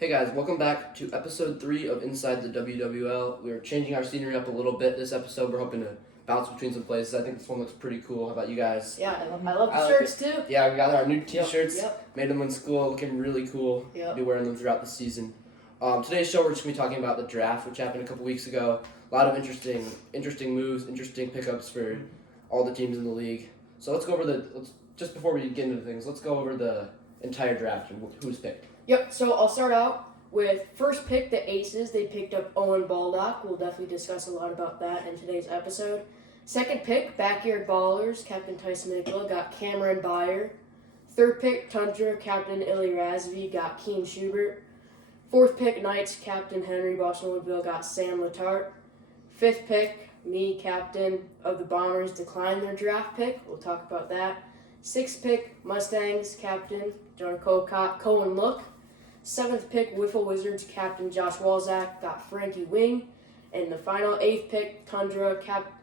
Hey guys, welcome back to episode 3 of Inside the WWL. We're changing our scenery up a little bit this episode. We're hoping to bounce between some places. I think this one looks pretty cool. How about you guys? Yeah, I love the shirts too. Yeah, we got our new t-shirts. Yep. Made them in school, looking really cool. Yep. Be wearing them throughout the season. Today's show, we're just going to be talking about the draft, which happened a couple weeks ago. A lot of interesting moves, interesting pickups for all the teams in the league. So let's go over just before we get into things, let's go over the entire draft and who's picked. Yep, so I'll start out with first pick, the Aces. They picked up Owen Baldock. We'll definitely discuss a lot about that in today's episode. Second pick, Backyard Ballers. Captain Tyson Mikla got Camron Beier. Third pick, Tundra. Captain Illy Razvi got Keen Schubert. Fourth pick, Knights. Captain Henry Boston Woodville got Sam Latarte. Fifth pick, me, captain of the Bombers, declined their draft pick. We'll talk about that. Sixth pick, Mustangs. Captain Jonah Kokott, Kohen Look. Seventh pick, Wiffle Wizards, Captain Josh Walzak got Frankie Wing. And the final eighth pick, Tundra,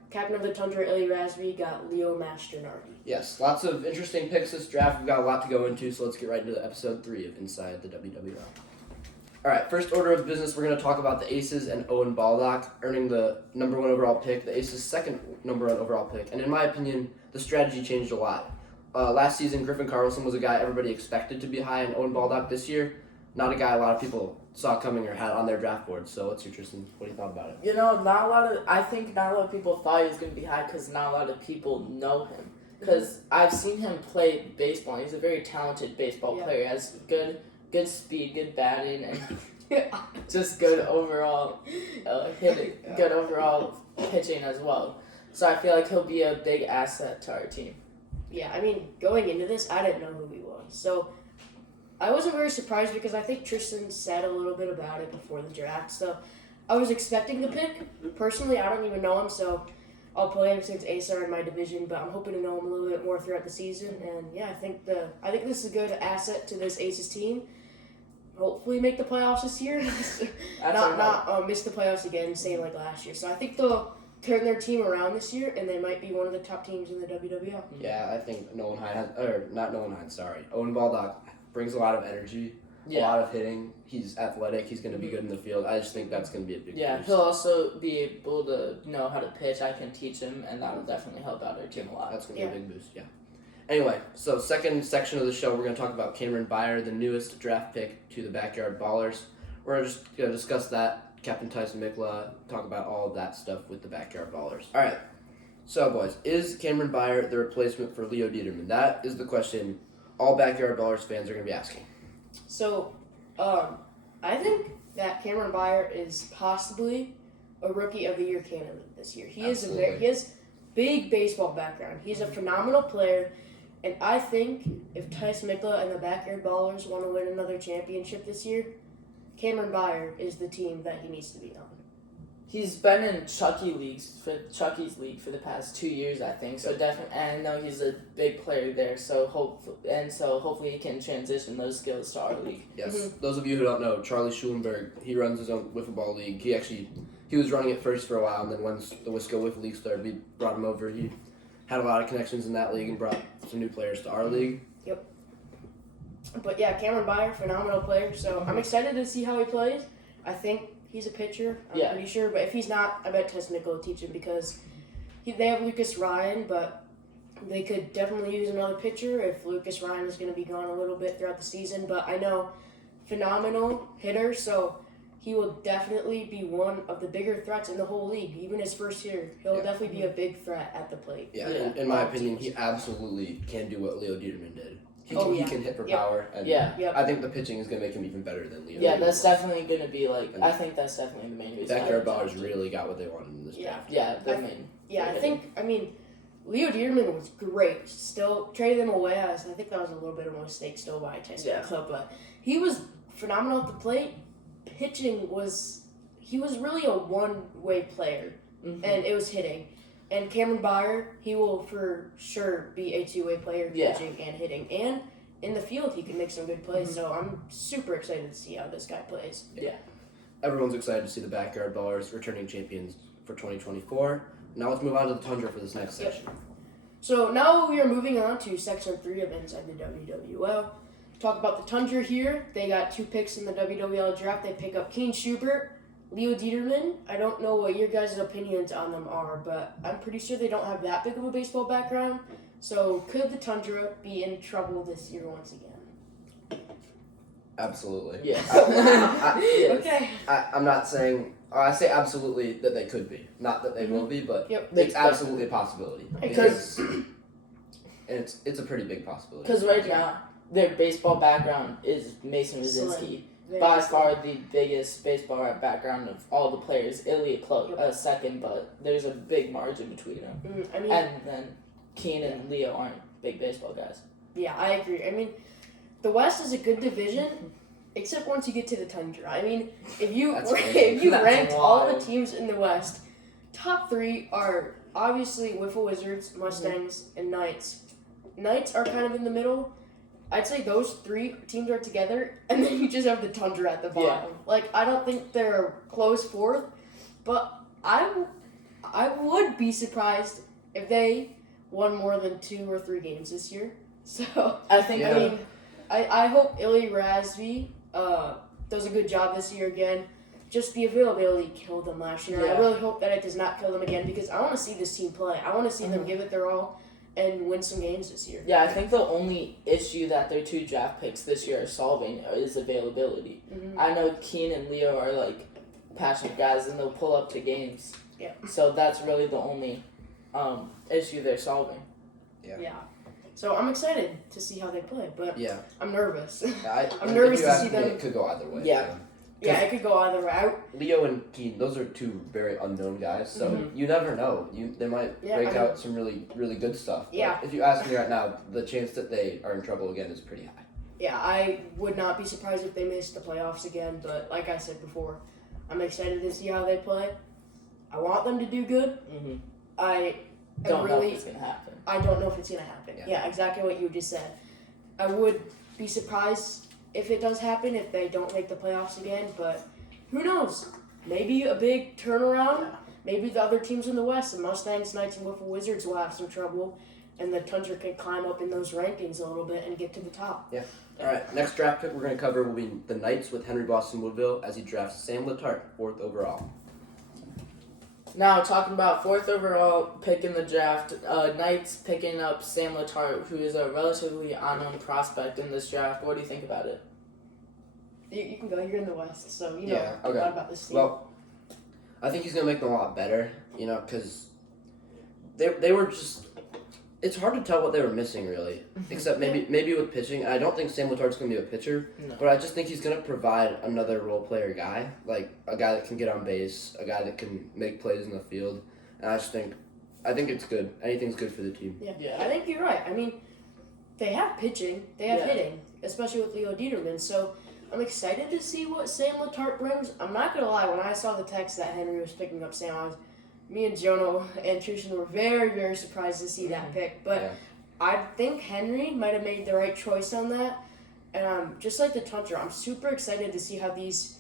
Captain of the Tundra, Illy Razvi, got Leo Masternardi. Yes, lots of interesting picks this draft. We've got a lot to go into, so let's get right into episode 3 of Inside the WWL. All right, first order of business, we're going to talk about the Aces and Owen Baldock earning the number 1 overall pick, the Aces' second number 1 overall pick. And in my opinion, the strategy changed a lot. Last season, Griffin Carlson was a guy everybody expected to be high, and Owen Baldock this year, not a guy a lot of people saw coming or had on their draft board. So what's your, Tristan? What do you thought about it? You know, I think not a lot of people thought he was going to be high because not a lot of people know him. Because I've seen him play baseball. He's a very talented baseball player. He has good speed, good batting, and just good overall hitting, good overall pitching as well. So I feel like he'll be a big asset to our team. Yeah, I mean, going into this, I didn't know who he was. So I wasn't very surprised because I think Tristan said a little bit about it before the draft. So I was expecting the pick. Personally, I don't even know him, so I'll play him since Aces are in my division, but I'm hoping to know him a little bit more throughout the season. And yeah, I think this is a good asset to this Aces team. Hopefully make the playoffs this year. not miss the playoffs again, same like last year. So I think they'll turn their team around this year, and they might be one of the top teams in the WWL. Yeah, I think Owen Baldock brings a lot of energy, a lot of hitting. He's athletic. He's going to be good in the field. I just think that's going to be a big boost. He'll also be able to know how to pitch. I can teach him, and that'll definitely help out our team a lot. That's going to be a big boost, Anyway, so second section of the show, we're going to talk about Camron Beier, the newest draft pick to the Backyard Ballers. We're just going to discuss that, Captain Tyson Mikla, talk about all of that stuff with the Backyard Ballers. All right, so boys, is Camron Beier the replacement for Leo Determan? That is the question all Backyard Ballers fans are going to be asking. So, I think that Camron Beier is possibly a Rookie of the Year candidate this year. He has big baseball background. He's a phenomenal player, and I think if Tyson Mikla and the Backyard Ballers want to win another championship this year, Camron Beier is the team that he needs to be on. He's been in Chucky's league for the past 2 years, I think. So definitely, and I know he's a big player there. So hopefully he can transition those skills to our league. Yes. Those of you who don't know, Charlie Schulenberg, he runs his own wiffle ball league. He was running it first for a while, and then once the Wisco Wiffle League started, we brought him over. He had a lot of connections in that league and brought some new players to our league. Yep. But yeah, Camron Beier, phenomenal player. So I'm excited to see how he plays. I think he's a pitcher, I'm pretty sure. But if he's not, I bet Tyson Mikla will teach him because they have Lucas Ryan, but they could definitely use another pitcher if Lucas Ryan is going to be gone a little bit throughout the season. But I know, phenomenal hitter, so he will definitely be one of the bigger threats in the whole league. Even his first year, he'll definitely be a big threat at the plate. Yeah, in my opinion, he absolutely can do what Leo Determan did. He can hit for power, and I think the pitching is going to make him even better than Leo. Yeah, that's definitely going to be I think that's definitely the main reason. Backyard Ballers really got what they wanted in this draft. I mean, Leo Determan was great. Still traded him away. I think that was a little bit of a mistake still by Tyson Mikla, but he was phenomenal at the plate. Pitching he was really a one-way player, and it was hitting. And Camron Beier, he will for sure be a two-way player, pitching and hitting. And in the field, he can make some good plays. So I'm super excited to see how this guy plays. Yeah. Everyone's excited to see the Backyard Ballers returning champions for 2024. Now let's move on to the Tundra for this next section. So now we are moving on to Section 3 of Inside the WWL. talk about the Tundra here. They got 2 picks in the WWL draft. They pick up Kane Schubert, Leo Determan. I don't know what your guys' opinions on them are, but I'm pretty sure they don't have that big of a baseball background. So could the Tundra be in trouble this year once again? Absolutely. Yes. Yes. Okay. I'm not saying. I say absolutely that they could be, not that they will be, but Yep. it's absolutely a possibility. Because And it's a pretty big possibility. Because right now, their baseball background is Mason Wazinski. By far the biggest baseball background of all the players. Ilya close second, but there's a big margin between them. I mean, And then Keen and Leo aren't big baseball guys. yeah, I agree. I mean, the West is a good division, except once you get to the Tundra. I mean, if you That's crazy. That's ranked all the wild. teams in the West, top 3 are obviously Wiffle Wizards, Mustangs, and Knights. Knights are kind of in the middle. I'd say those 3 teams are together, and then you just have the Tundra at the bottom. Like, I don't think they're a close 4th, but I would be surprised if they won more than 2 or 3 games this year. So, I think. Yeah. I mean, I hope Ilya Razvi does a good job this year again. Just the availability killed them last year. Yeah. I really hope that it does not kill them again because I want to see this team play. I want to see them give it their all and win some games this year. Yeah, I think the only issue that their 2 draft picks this year are solving is availability. Mm-hmm. I know Keen and Leo are like passionate guys and they'll pull up to games. Yeah. So that's really the only issue they're solving. Yeah. So I'm excited to see how they play, but Yeah. I'm nervous. I'm nervous to see them. It could go either way. Yeah. Yeah, it could go either way. Leo and Keen, those are 2 very unknown guys, so you never know. They might break out some really, really good stuff. But Yeah. if you ask me right now, the chance that they are in trouble again is pretty high. Yeah, I would not be surprised if they missed the playoffs again, but like I said before, I'm excited to see how they play. I want them to do good. Mm-hmm. I Don't know really, if it's gonna happen. I don't know if it's going to happen. Yeah. Yeah, exactly what you just said. I would be surprised if it does happen, if they don't make the playoffs again, but who knows? Maybe a big turnaround. Yeah. Maybe the other teams in the West, the Mustangs, Knights, and Wiffle Wizards will have some trouble, and the Tundra can climb up in those rankings a little bit and get to the top. All right, next draft pick we're going to cover will be the Knights with Henry Boston Woodville as he drafts Sam Latarte, 4th overall. Now, talking about 4th overall pick in the draft, Knights picking up Sam Latarte, who is a relatively unknown prospect in this draft. What do you think about it? You can go. You're in the West, so you know Yeah, a okay. lot about this team. Well, I think he's going to make them a lot better, because they were just... It's hard to tell what they were missing, really, except maybe with pitching. I don't think Sam Latarte's going to be a pitcher, but I just think he's going to provide another role player guy, like a guy that can get on base, a guy that can make plays in the field, and I think it's good. Anything's good for the team. Yeah, I think you're right. I mean, they have pitching, they have Yeah. hitting, especially with Leo Determan. So I'm excited to see what Sam Latarte brings. I'm not gonna lie, when I saw the text that Henry was picking up Sam, me and Jonah and Tristan were very, very surprised to see that pick. But Yeah. I think Henry might have made the right choice on that. And just like the Tundra, I'm super excited to see how these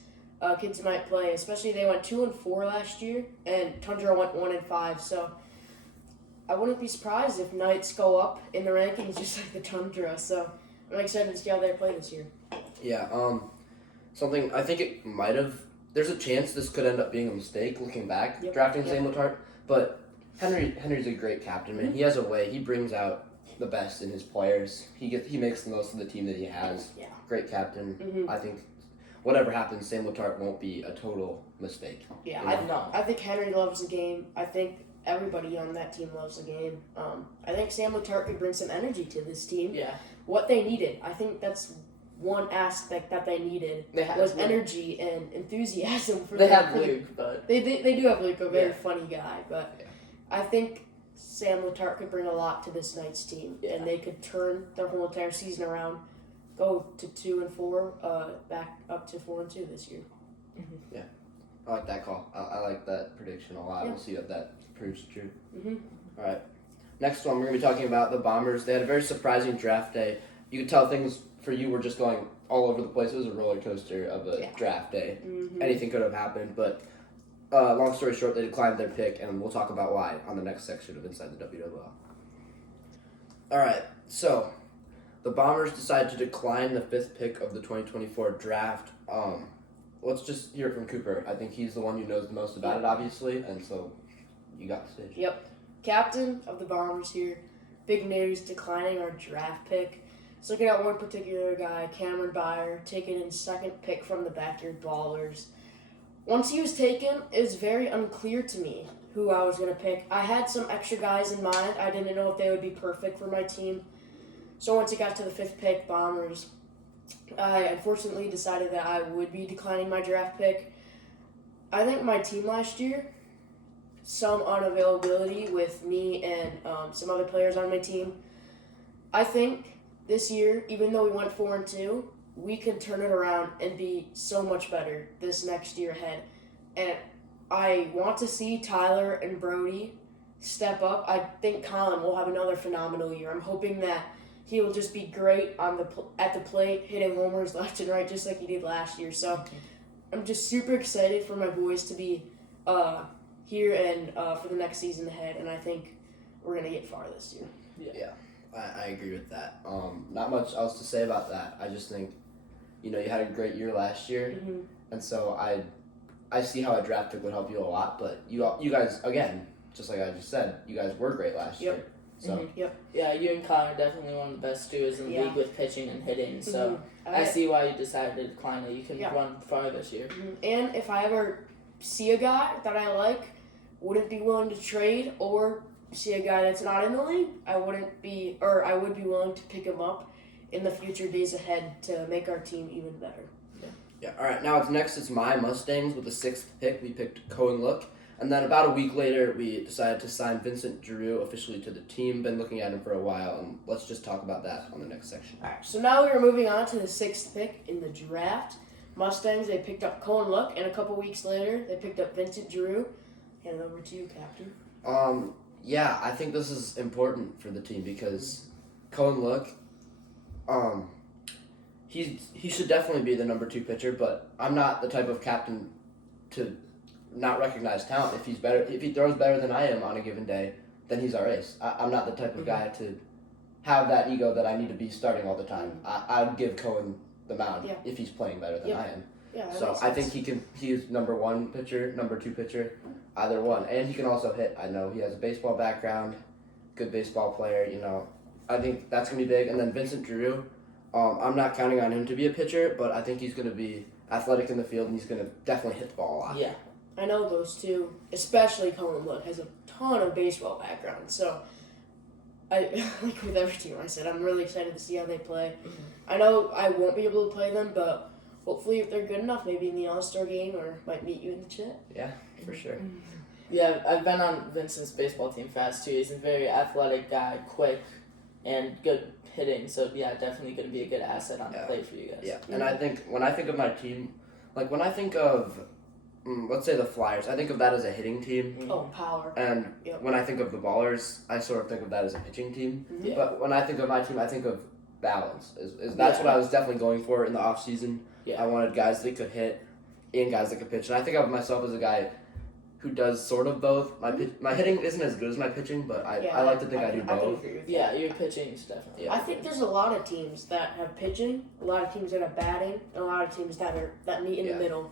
kids might play. Especially they went 2-4 last year, and Tundra went 1-5. So I wouldn't be surprised if Knights go up in the rankings just like the Tundra. So I'm excited to see how they play this year. Yeah, something I think it might have. There's a chance this could end up being a mistake looking back, drafting Sam Latarte. But Henry's a great captain, man. He has a way. He brings out the best in his players. He makes the most of the team that he has. Yeah. Great captain. Mm-hmm. I think whatever happens, Sam Latarte won't be a total mistake. Yeah, Yeah. I think Henry loves the game. I think everybody on that team loves the game. I think Sam Latarte could bring some energy to this team. Yeah. What they needed. I think that's one aspect that they needed was energy and enthusiasm for They their have play. Luke, but They do have Luke, a very Yeah. funny guy, but Yeah. I think Sam Latarte could bring a lot to this Knights team, and they could turn their whole entire season around, go to 2-4, back up to 4-2 this year. I like that call. I like that prediction a lot. Yeah. We'll see if that proves true. Mm-hmm. All right. Next one, we're going to be talking about the Bombers. They had a very surprising draft day. You could tell things for you were just going all over the place. It was a roller coaster of a draft day. Mm-hmm. Anything could have happened, but long story short, they declined their pick, and we'll talk about why on the next section of Inside the WWL. All right, so the Bombers decided to decline the 5th pick of the 2024 draft. Let's just hear it from Cooper. I think he's the one who knows the most about it, obviously, and so you got the stage. Yep. Captain of the Bombers here. Big news, declining our draft pick. Let's look at one particular guy, Camron Beier, taken in 2nd pick from the Backyard Ballers. Once he was taken, it was very unclear to me who I was going to pick. I had some extra guys in mind. I didn't know if they would be perfect for my team. So once it got to the 5th pick, Bombers, I unfortunately decided that I would be declining my draft pick. I think my team last year, some unavailability with me and some other players on my team. I think this year, even though we went 4-2, we can turn it around and be so much better this next year ahead. And I want to see Tyler and Brody step up. I think Colin will have another phenomenal year. I'm hoping that he will just be great at the plate, hitting homers left and right, just like he did last year. So I'm just super excited for my boys to be here and for the next season ahead. And I think we're going to get far this year. Yeah, I agree with that. Not much else to say about that. I just think, you had a great year last year, Mm-hmm. and so I see how a draft pick would help you a lot. But you guys, again, just like I just said, you guys were great last year. So Yep. Yeah, you and Colin are definitely one of the best duos in the league with pitching and hitting. So I see why you decided to decline it. You can run far this year. And if I ever see a guy that I like, wouldn't be willing to trade, or see a guy that's not in the league, I would be willing to pick him up in the future days ahead to make our team even better. Yeah. All right. Now it's my Mustangs with the 6th pick. We picked Kohen, and then about a week later, we decided to sign Vincent Jiru officially to the team. Been looking at him for a while, and let's just talk about that on the next section. All right. So now we are moving on to the 6th pick in the draft. Mustangs, they picked up Kohen, and a couple weeks later, they picked up Vincent Jiru. Hand it over to you, Captain. Yeah, I think this is important for the team because Kohen, he should definitely be the number 2 pitcher, but I'm not the type of captain to not recognize talent. If he throws better than I am on a given day, then he's our ace. I'm not the type of guy to have that ego that I need to be starting all the time. I'd give Kohen the mound if he's playing better than I am. Yeah, so I think he's number 1 pitcher, number 2 pitcher, either one. And he can also hit. I know he has a baseball background, good baseball player, I think that's going to be big. And then Vincent Jiru, I'm not counting on him to be a pitcher, but I think he's going to be athletic in the field, and he's going to definitely hit the ball a lot. Yeah, I know those two, especially Kohen has a ton of baseball background. So, like with every team I said, I'm really excited to see how they play. I know I won't be able to play them, but hopefully if they're good enough, maybe in the All-Star game or might meet you in the chat. Yeah, for sure. Yeah, I've been on Vincent's baseball team fast too. He's a very athletic guy, quick, and good hitting. So yeah, definitely going to be a good asset on the plate for you guys. Yeah, and I think when I think of my team, when I think of, let's say the Flyers, I think of that as a hitting team. Oh, power. And when I think of the Ballers, I sort of think of that as a pitching team. Yeah. But when I think of my team, I think of balance. That's what I was definitely going for in the off season. Yeah. I wanted guys that could hit and guys that could pitch. And I think of myself as a guy who does sort of both. My hitting isn't as good as my pitching, but I like to think I do both. Yeah, your pitching is definitely. Yeah. I think there's a lot of teams that have pitching, a lot of teams that have batting, and a lot of teams that meet in the middle.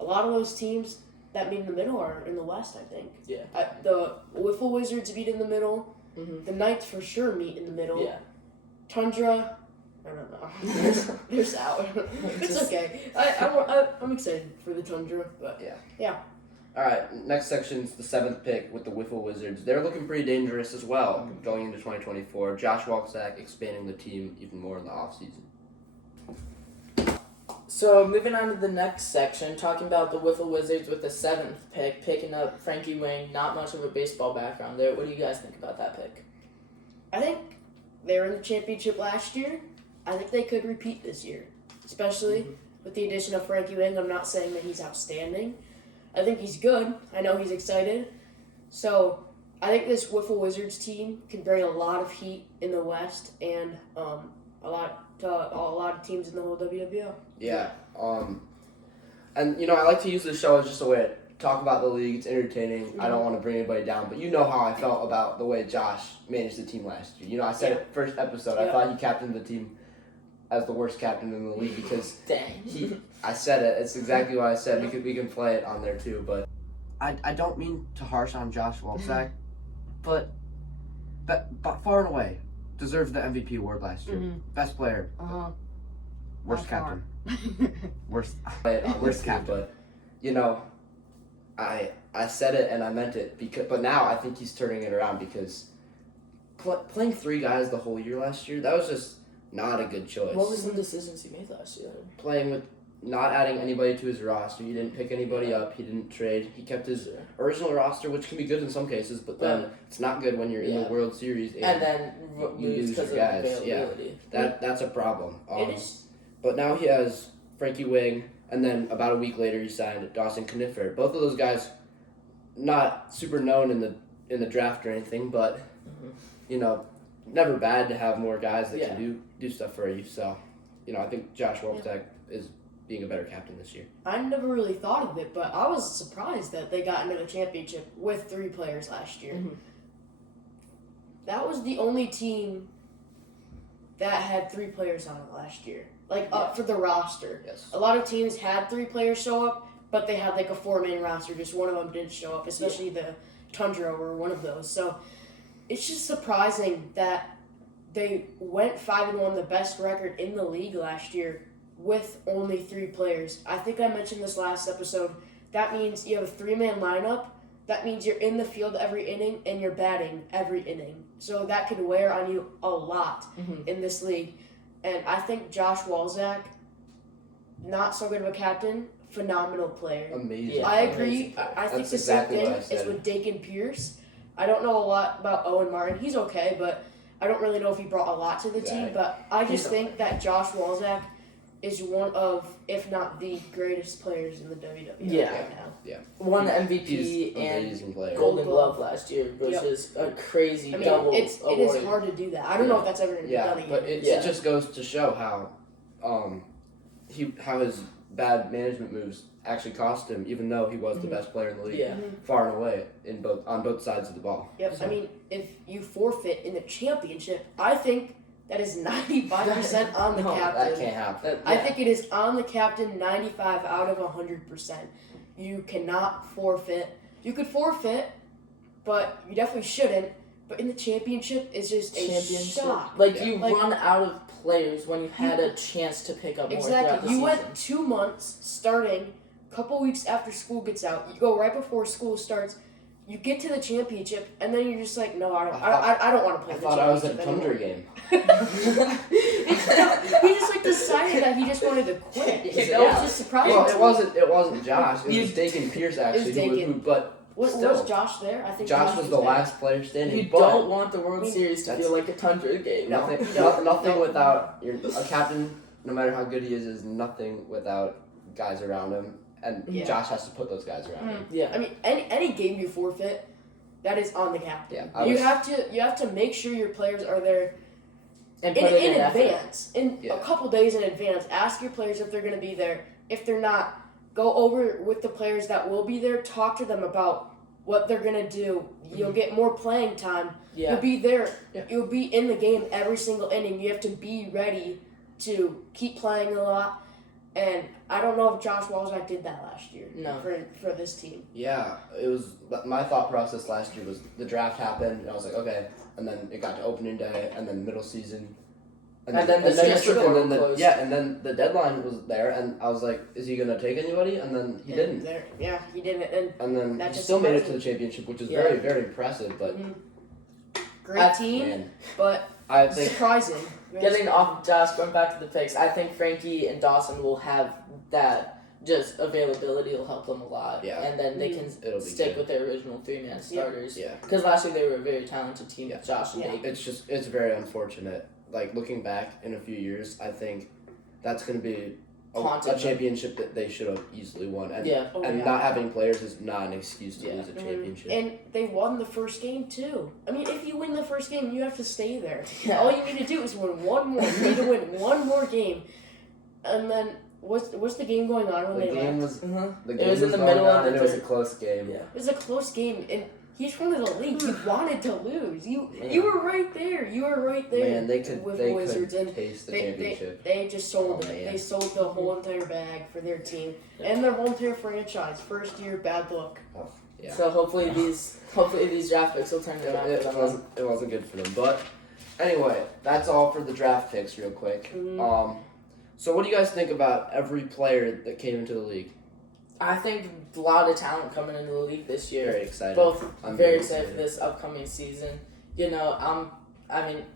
A lot of those teams that meet in the middle are in the West, I think. Yeah. The Wiffle Wizards meet in the middle. The Knights for sure meet in the middle. Yeah. Tundra, I don't know. They're sour. It's okay. I'm excited for the Tundra, but yeah. All right, next section's the 7th pick with the Wiffle Wizards. They're looking pretty dangerous as well going into 2024. Josh Walczak expanding the team even more in the offseason. So moving on to the next section, talking about the Wiffle Wizards with the 7th pick, picking up Frankie Wing. Not much of a baseball background there. What do you guys think about that pick? I think they were in the championship last year. I think they could repeat this year, especially with the addition of Frankie Wing. I'm not saying that he's outstanding. I think he's good. I know he's excited. So I think this Wiffle Wizards team can bring a lot of heat in the West and a lot of teams in the whole WWL. Yeah. And I like to use this show as just a way talk about the league. It's entertaining. I don't want to bring anybody down, but you know how I felt about the way Josh managed the team last year. You know, I said it first episode. I thought he captained the team as the worst captain in the league because I said it. It's exactly what I said. We can play it on there too, but I don't mean to harsh on Josh Walczak, but far and away deserves the MVP award last year. Best player. Worst captain. worst captain. But you know, I said it and I meant it but now I think he's turning it around because playing 3 guys the whole year last year, that was just not a good choice. What was the decisions he made last year? Playing with not adding anybody to his roster. He didn't pick anybody up. He didn't trade. He kept his original roster, which can be good in some cases, but then it's not good when you're in the World Series and then you lose your guys. That's a problem. It is. But now he has Frankie Wing, and then about a week later he signed Dawson Kniffer. Both of those guys, not super known in the draft or anything, but you know, never bad to have more guys that can do stuff for you. So, you know, I think Josh Walczak is being a better captain this year. I never really thought of it, but I was surprised that they got into the championship with 3 players last year. That was the only team that had 3 players on it last year. Up for the roster. Yes. A lot of teams had 3 players show up, but they had like a 4-man roster. Just one of them didn't show up, especially the Tundra were one of those. So it's just surprising that they went 5-1, the best record in the league last year, with only 3 players. I think I mentioned this last episode. That means you have a 3-man lineup. That means you're in the field every inning and you're batting every inning. So that could wear on you a lot in this league. And I think Josh Walczak, not so good of a captain, phenomenal player. Amazing. I agree. Amazing. I think That's the same exactly thing is with Dakin Pierce. I don't know a lot about Owen Martin. He's okay, but I don't really know if he brought a lot to the team. But I just think that Josh Walczak is one of, if not the greatest players in the WWL right now. Yeah. Won the MVP and Golden Glove last year, which is a crazy double it award. is hard to do that. I don't know if that's ever going to be done again. But it just goes to show how his bad management moves actually cost him, even though he was the best player in the league, far and away on both sides of the ball. Yep. So. I mean, if you forfeit in the championship, I think that is 95% on the captain. That can't happen. I think it is on the captain 95 out of 100%. You cannot forfeit. You could forfeit, but you definitely shouldn't. But in the championship, it's just a shock. You run out of players when you had a chance to pick up more throughout the You season. went 2 months starting, a couple weeks after school gets out. You go right before school starts. You get to the championship, and then you're just like, no, I don't want to play the championship. I thought I was at a Tundra game. He just decided that he just wanted to quit. It's just surprising. Well, it wasn't Josh. It was Dakin Pierce actually. Was Josh there? I think Josh was the last player standing. You don't want the World Series to feel like a Tundra game. Nothing without a captain. No matter how good he is nothing without guys around him. And Josh has to put those guys around him. Yeah. I mean, any game you forfeit, that is on the captain. Yeah. You have to make sure your players are there and in advance. A couple days in advance. Ask your players if they're going to be there. If they're not, go over with the players that will be there. Talk to them about what they're going to do. You'll get more playing time. Yeah. You'll be there. Yeah. You'll be in the game every single inning. You have to be ready to keep playing a lot. And I don't know if Josh Walczak did that last year for this team. Yeah, it was my thought process last year was the draft happened, and I was like, okay, and then it got to opening day, and then middle season, and then the deadline was there, and I was like, is he gonna take anybody? And then he didn't. He didn't, and then he still made it to the championship, which is very, very impressive. But great team, but I think surprising. Getting off of Josh, going back to the picks, I think Frankie and Dawson will have that just availability will help them a lot. Yeah. And then they can stick with their original 3-man starters. Yeah. Because last year they were a very talented team, Josh and Dave. It's very unfortunate. Like, looking back in a few years, I think that's going to be a championship that they should have easily won. And not having players is not an excuse to lose a championship. And they won the first game, too. I mean, if you win the first game, you have to stay there. Yeah. All you need to do is win one more. You need to win one more game. And then what's the game going on when The they game left? was the It game was in the going middle of on, the and it was a third. close game. Yeah. It was a close game, and he's from the league. He wanted to lose. You Man. were right there. You were right there. Man, they could with they Wizards, could and taste the they championship. just sold Oh, it. man. They sold the whole entire bag for their team and their whole entire franchise. First year, bad luck. Yeah. So hopefully these draft picks will turn it around. It wasn't good for them. But anyway, that's all for the draft picks real quick. Mhm. So what do you guys think about every player that came into the league? I think a lot of talent coming into the league this year. Very excited. Both I'm very excited for this upcoming season. You know, I'm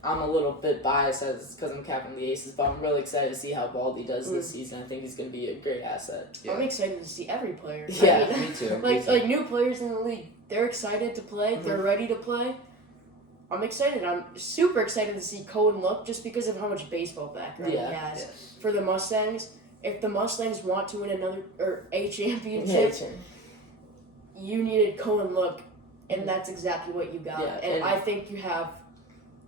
a little bit biased because I'm capping the Aces, but I'm really excited to see how Baldy does this season. I think he's going to be a great asset. Yeah. I'm excited to see every player. Yeah. I mean, Me too. like new players in the league. They're excited to play. They're ready to play. I'm excited. I'm super excited to see Kohen look just because of how much baseball background he has. Yes. For the Mustangs, if the Mustangs want to win a Yeah, championship, you needed Kohen look, and that's exactly what you got. Yeah, and and- I think you have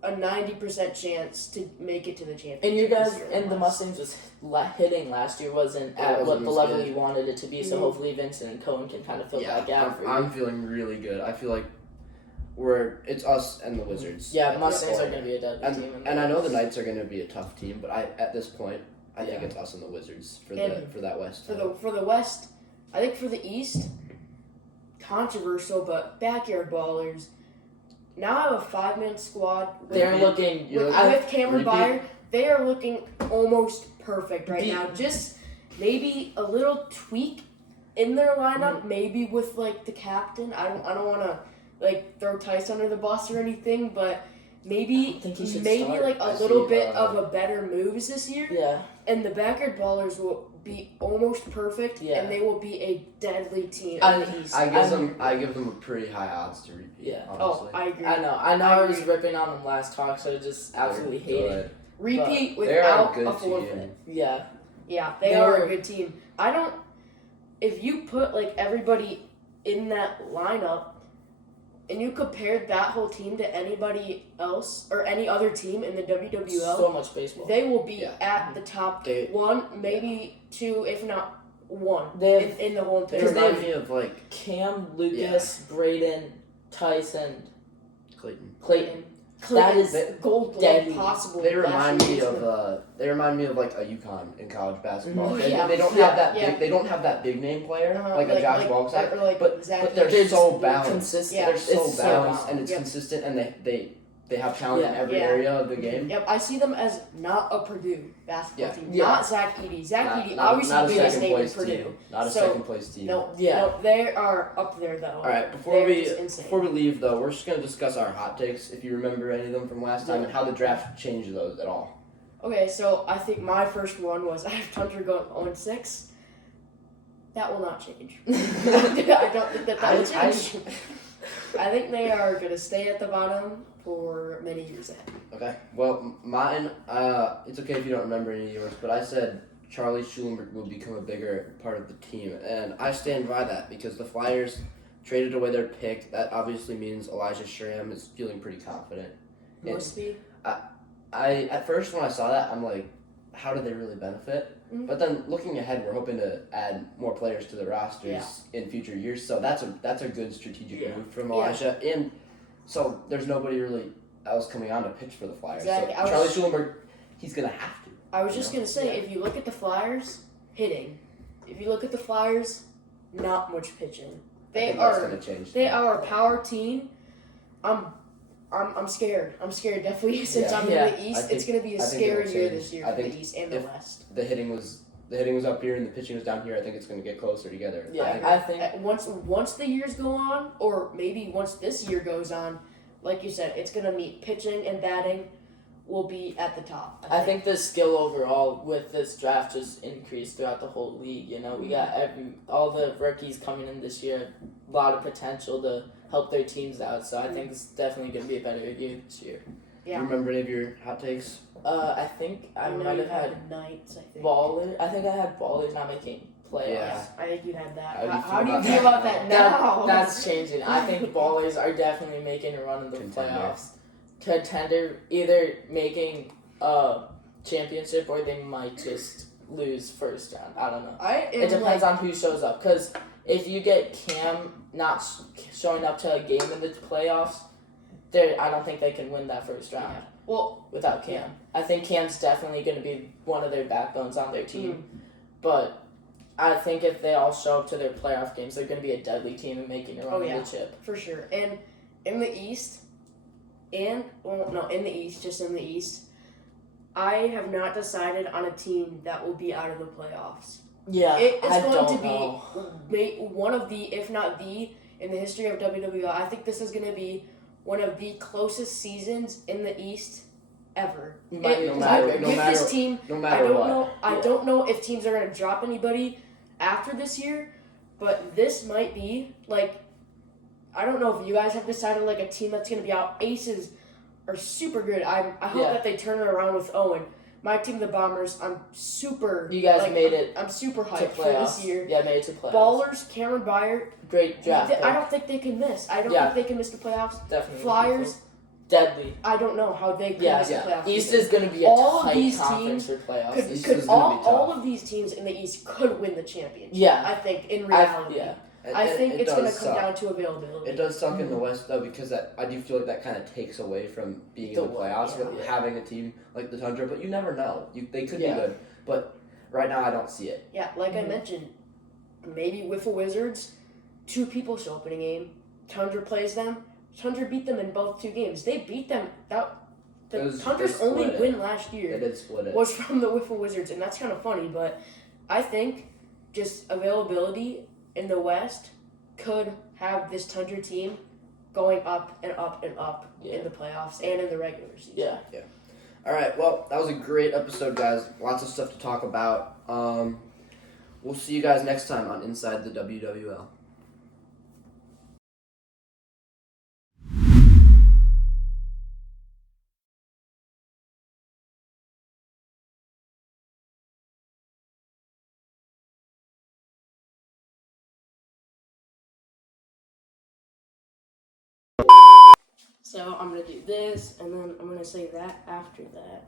a 90% chance to make it to the championship. and you guys this year, and the unless- Mustangs was hitting last year wasn't at It what wasn't the as level good. he wanted it to be. So Mhm. hopefully Vincent and Kohen can kind of fill that gap for you. I'm feeling really good. I feel like it's us and the Wizards. Yeah, at the this Mustangs are point. going to be a deadly team. And I know the Knights are going to be a tough team, but at this point, I think Yeah. it's us and the Wizards for And that West. For the West, I think for the East, controversial, but backyard ballers. Now I have a 5-man squad with, They're Repeat. looking. You look- with Camron Repeat. Beier. They are looking almost perfect right The- now. Just maybe a little tweak in their lineup, maybe with like the captain. I don't want to like throw Tice under the bus or anything, but maybe think he should maybe start. like a I little see, bit of a better moves this year, Yeah, and the backyard ballers will be almost perfect, Yeah. and they will be a deadly team I- in the East. I give them a pretty high odds to repeat. Yeah. Honestly. I agree. I know. I was ripping on them last talk, so I just absolutely They're hate it. good. Repeat They are a without good a forfeit. team. Yeah, Yeah, they are a good team. I don't. If you put like everybody in that lineup, and you compared that whole team to anybody else or any other team in the WWL, so much baseball. they will be Yeah. at the top They- one, maybe two, if not one, They have- in the whole They entire. Because remind they- me of like Cam, Lucas, Braden, Tyson, Clayton. Clayton. Clayton, is gold glove deadly. possible. They remind me last of like a UConn in college basketball. Mhm. They, Yeah. they don't Yeah, have that yeah. big. They don't have that big name player Uh-huh, like a Josh Walksack. or like but Zach they're Edey. so balanced. Consistent. Yeah. They're so It's so balanced and it's Yep. consistent, and they have talent in Yeah. every Yeah. area of the game. Yep, I see them as not a Purdue basketball Yeah. team. Yeah. Not Zach Edey. Zach Edey Not obviously a made his second name in place Purdue. team. Not a So, second place team. No, Yeah. no, they are up there though. All right, before They're we just insane. leave though, we're just gonna discuss our hot takes. If you remember any of them from last time and how the draft changed those at all. Okay, so I think my first one was I have Tundra going 0-6. That will not change. I don't think that will change. I think they are going to stay at the bottom for many years ahead. Okay. Well, mine. It's okay if you don't remember any of yours, but I said Charlie Schulenberg will become a bigger part of the team, and I stand by that because the Flyers traded away their pick. That obviously means Elijah Schramm is feeling pretty confident. More And speed. at first when I saw that, I'm like, how do they really benefit? Mhm. But then looking ahead, we're hoping to add more players to the rosters in future years. So that's a good strategic Yeah. move from Yeah. Elijah. And so there's nobody really else coming on to pitch for the Flyers. Exactly. So Charlie Schulenberg, he's gonna have to. I was just You know? going to say, if you look at the Flyers, hitting. If you look at the Flyers, not much pitching. I They think that's are gonna change. They are a power team. I'm scared. I'm scared definitely since Yeah. I'm Yeah. in the East. I think- it's going to be a I think scary it'll year change. this year I for the think East and the if- West. The hitting was up here and the pitching was down here. I think it's gonna get closer together. Yeah, I I think Once the years go on, or maybe once this year goes on, like you said, it's going to meet pitching and batting will be at the top. I think the skill overall with this draft just increased throughout the whole league. You know, we got all the rookies coming in this year, a lot of potential to help their teams out. So I think it's definitely going to be a better year this year. Do you remember any of your hot takes? I think I know might you have had the Knights. I think. Baller. I think I had Ballers not making playoffs. Yeah. I think you had that. How do you feel How do you about feel that about now? that now? That's changing. I think Ballers are definitely making a run in the Contender. playoffs. Contender, either making a championship or they might just lose first round. I don't know. It depends on who shows up. Because if you get Cam not showing up to a game in the playoffs, I don't think they can win that first round. Yeah. Well, without Cam. Yeah. I think Cam's definitely going to be one of their backbones on their team. But I think if they all show up to their playoff games, they're going to be a deadly team and making a run in the chip. For sure. And in the East, just in the East, I have not decided on a team that will be out of the playoffs. Yeah, It is I going don't to know. be one of the, if not the, in the history of WWL. I think this is going to be one of the closest seasons in the East ever. No matter this team, I don't know if teams are going to drop anybody after this year, but this might be like, I don't know if you guys have decided like a team that's going to be out. Aces are super good. I hope that they turn it around with Owen. My team, the Bombers, I'm super. You guys made it. I'm super to hyped for playoffs. this year. Yeah, made it to playoffs. Ballers, Camron Beier. Great draft. I don't think they can miss. I don't think they can miss the playoffs. Definitely. Flyers. Deadly. I don't know how they could miss the playoffs. East is going to be a tight conference for playoffs. All of these teams in the East could win the championship. Yeah. I think in reality. I think it's going to come down to availability. It does suck in the West, though, because I do feel like that kind of takes away from being in the playoffs with having a team like the Tundra, but you never know. They could be good, but right now I don't see it. Yeah, like I mentioned, maybe Wiffle Wizards, 2 people show up in a game, Tundra plays them, Tundra beat them in both 2 games. They beat them. Tundra's only win last year was from the Wiffle Wizards, and that's kind of funny, but I think just availability in the West could have this Tundra team going up and up and up in the playoffs and in the regular season. Yeah. All right, well, that was a great episode, guys. Lots of stuff to talk about. We'll see you guys next time on Inside the WWL. So I'm going to do this, and then I'm going to say that after that.